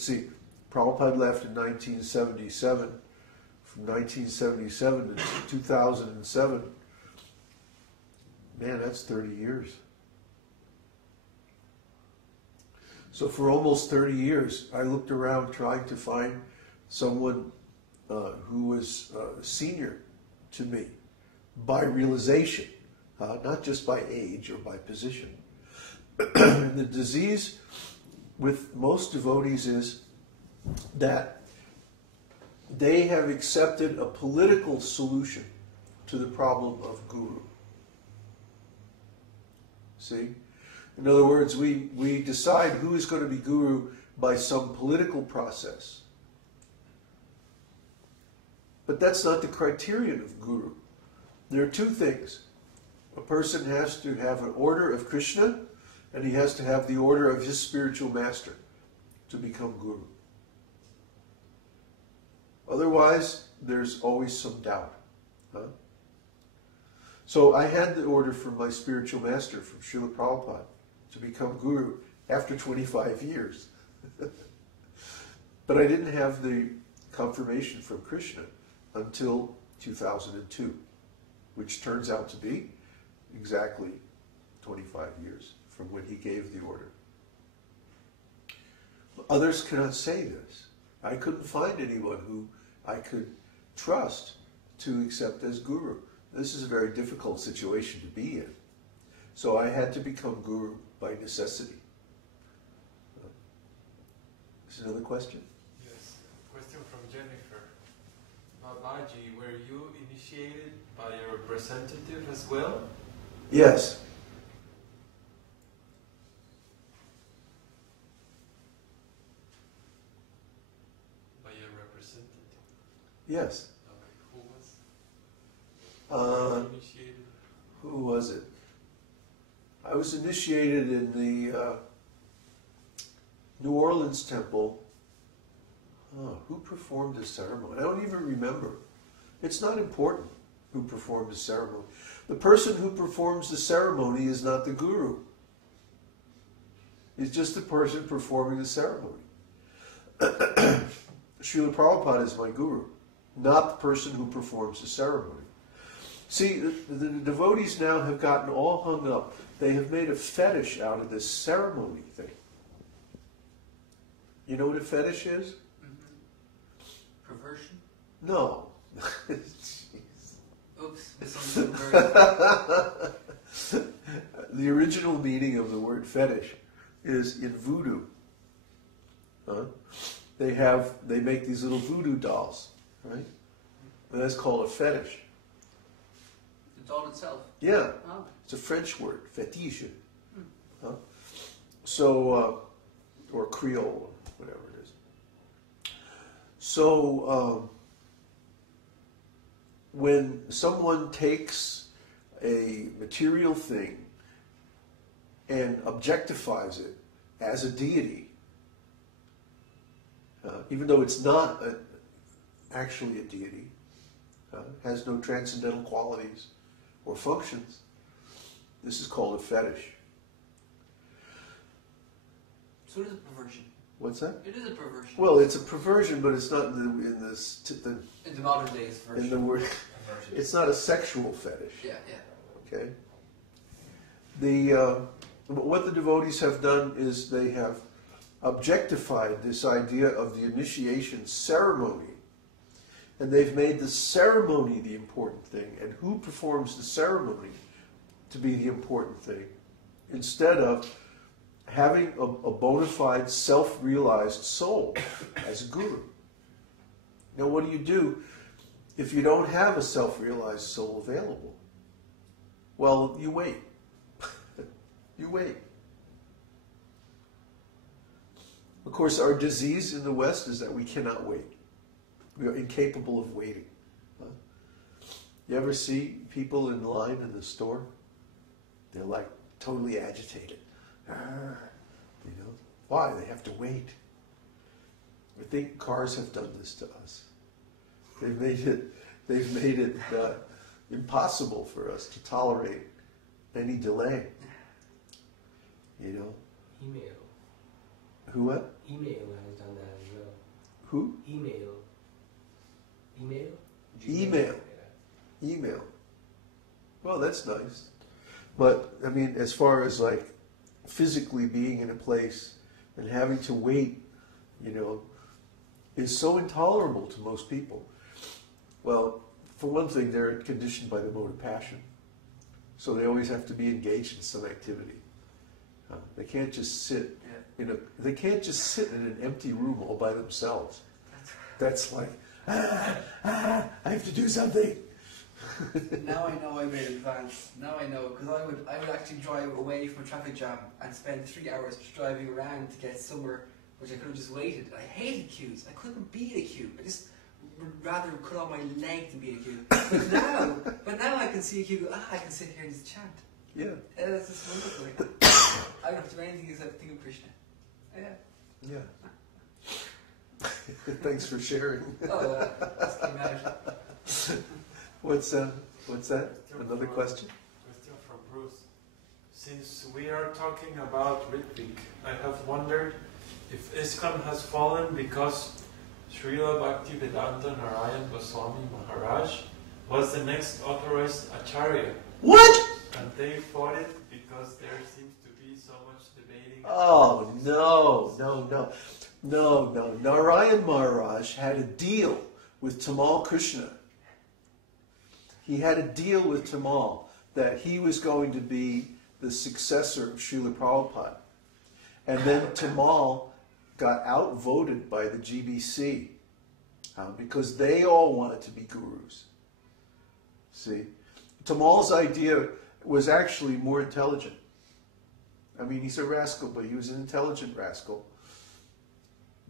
let's see, Prabhupada left in 1977. From 1977 to 2007, man, that's 30 years. So for almost 30 years, I looked around trying to find someone who was senior to me by realization, not just by age or by position. And the disease with most devotees is that they have accepted a political solution to the problem of guru. See? In other words, we decide who is going to be guru by some political process. But that's not the criterion of guru. There are two things. A person has to have an order of Krishna, and he has to have the order of his spiritual master to become guru. Otherwise, there's always some doubt. So I had the order from my spiritual master, from Srila Prabhupada, to become guru after 25 years. But I didn't have the confirmation from Krishna until 2002, which turns out to be exactly 25 years from when he gave the order. Others cannot say this. I couldn't find anyone who I could trust to accept as guru. This is a very difficult situation to be in. So I had to become guru by necessity. Is another question? Yes, question from Jennifer. Babaji, were you initiated by a representative as well? Yes. By a representative? Yes. Okay. Who was initiated? Who was it? I was initiated in the New Orleans temple. Who performed the ceremony? I don't even remember. It's not important who performed the ceremony. The person who performs the ceremony is not the guru. It's just the person performing the ceremony. Srila Prabhupada is my guru, not the person who performs the ceremony. See, the devotees now have gotten all hung up. They have made a fetish out of this ceremony thing. You know what a fetish is? Perversion? No. Oops, misunderstood very The original meaning of the word fetish is in voodoo. They make these little voodoo dolls, right? And that's called a fetish. The doll itself? Yeah. Oh. It's a French word, fétiche. So, or Creole, whatever it is. So, when someone takes a material thing and objectifies it as a deity, even though it's not actually a deity, has no transcendental qualities or functions, this is called a fetish. So it is a perversion. What's that? It is a perversion. Well, it's a perversion, but it's not in the modern days version. in the word. It's not a sexual fetish. Yeah. Okay. What the devotees have done is they have objectified this idea of the initiation ceremony, and they've made the ceremony the important thing, and who performs the ceremony to be the important thing, instead of having a bona fide self-realized soul as a guru. Now, what do if you don't have a self-realized soul available? Well, you wait. You wait. Of course, our disease in the West is that we cannot wait. We are incapable of waiting. You ever see people in line in the store? They're like totally agitated. You know, why? They have to wait. I think cars have done this to us. They've made it impossible for us to tolerate any delay. You know. Email. Who what? Email has done that Who? Email. Email? Email. Email. Well, that's nice. But, I mean, as far as like physically being in a place and having to wait, you know, is so intolerable to most people. Well, for one thing, they're conditioned by the mode of passion. So they always have to be engaged in some activity. They can't just sit they can't just sit in an empty room all by themselves. That's like, I have to do something. Now I know I made advance. Now I know, because I would actually drive away from a traffic jam and spend 3 hours driving around to get somewhere which I could have just waited. I hated queues. I couldn't be in a queue. I just would rather cut off my leg than be in a queue. But now I can see a queue. I can sit here and just chant. Yeah. That's just wonderful. I don't have to do anything except think of Krishna. Yeah. Yeah. Thanks for sharing. Oh, just came out. What's that? Another question? Question from Bruce. Since we are talking about Ritvik, I have wondered if ISKCON has fallen because Srila Bhaktivedanta Narayan Goswami Maharaj was the next authorized Acharya. What? And they fought it because there seems to be so much debating. Oh, no. Narayan Maharaj had a deal with Tamal Krishna. He had a deal with Tamal that he was going to be the successor of Srila Prabhupada. And then Tamal got outvoted by the GBC because they all wanted to be gurus. See? Tamal's idea was actually more intelligent. I mean, he's a rascal, but he was an intelligent rascal.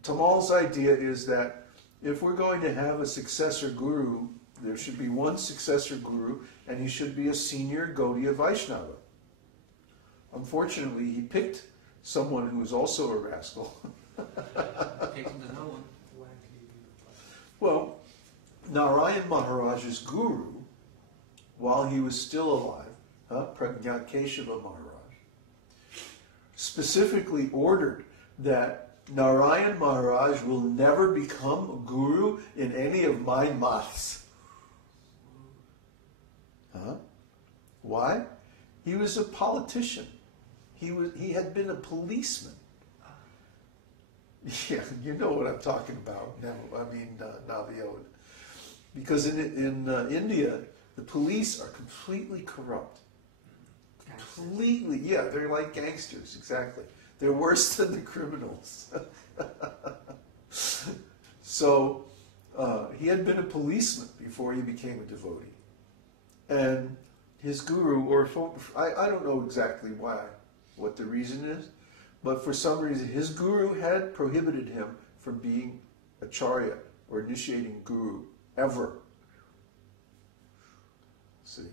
Tamal's idea is that if we're going to have a successor guru, there should be one successor guru, and he should be a senior Gaudiya Vaishnava. Unfortunately, he picked someone who was also a rascal. Picked him to no one. Well, Narayan Maharaj's guru, while he was still alive, Prajñakeshava Maharaj, specifically ordered that Narayan Maharaj will never become a guru in any of my maths. Why? He was a politician. He had been a policeman. Yeah, you know what I'm talking about. Navio. Because in India, the police are completely corrupt. Completely, yeah, they're like gangsters, exactly. They're worse than the criminals. So, he had been a policeman before he became a devotee. And his guru, I don't know exactly why, what the reason is, but for some reason his guru had prohibited him from being acharya or initiating guru ever. See?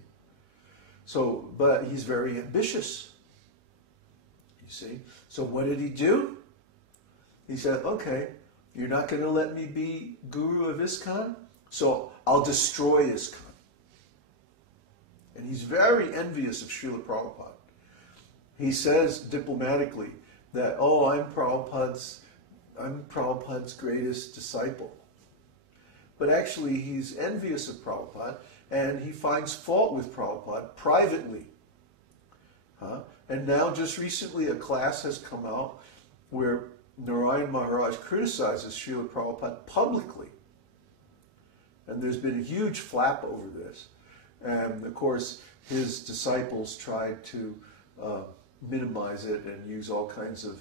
So, but he's very ambitious. You see? So what did he do? He said, okay, you're not going to let me be guru of ISKCON, so I'll destroy ISKCON. And he's very envious of Srila Prabhupada. He says diplomatically that, oh, I'm Prabhupada's greatest disciple. But actually he's envious of Prabhupada, and he finds fault with Prabhupada privately. And now just recently a class has come out where Narayan Maharaj criticizes Srila Prabhupada publicly. And there's been a huge flap over this. And of course his disciples tried to minimize it and use all kinds of,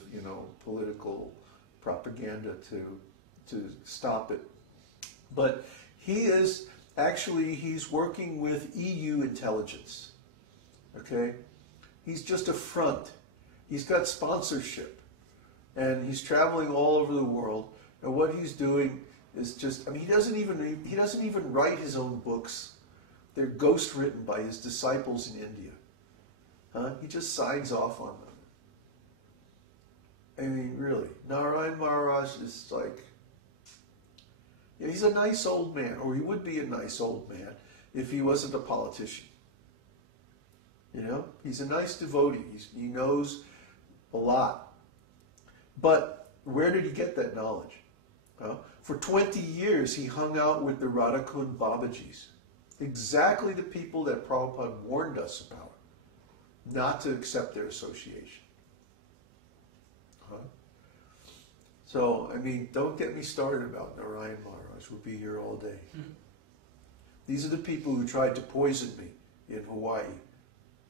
political propaganda to stop it. But he's working with EU intelligence. Okay? He's just a front. He's got sponsorship. And he's traveling all over the world. And what he's doing is just, he doesn't even write his own books. They're ghost written by his disciples in India. He just signs off on them. Really, Narayan Maharaj is like, he's a nice old man, or he would be a nice old man if he wasn't a politician. He's a nice devotee. He knows a lot. But where did he get that knowledge? For 20 years, he hung out with the Radhakund Babajis. Exactly the people that Prabhupada warned us about, not to accept their association. So, I mean, don't get me started about Narayan Maharaj. We'll be here all day. These are the people who tried to poison me in Hawaii,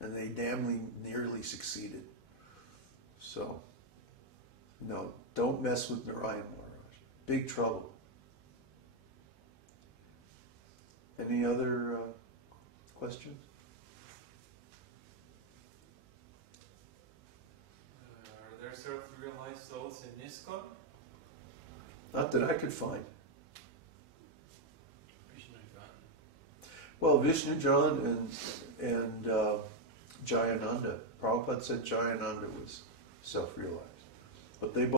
and they damnly nearly succeeded. So, no, don't mess with Narayan Maharaj. Big trouble. Any other questions? Are there self-realized souls in ISKCON? Not that I could find. Vishnu-Jan. Well, Vishnu-Jan and Jayananda. Prabhupada said Jayananda was self-realized. But they both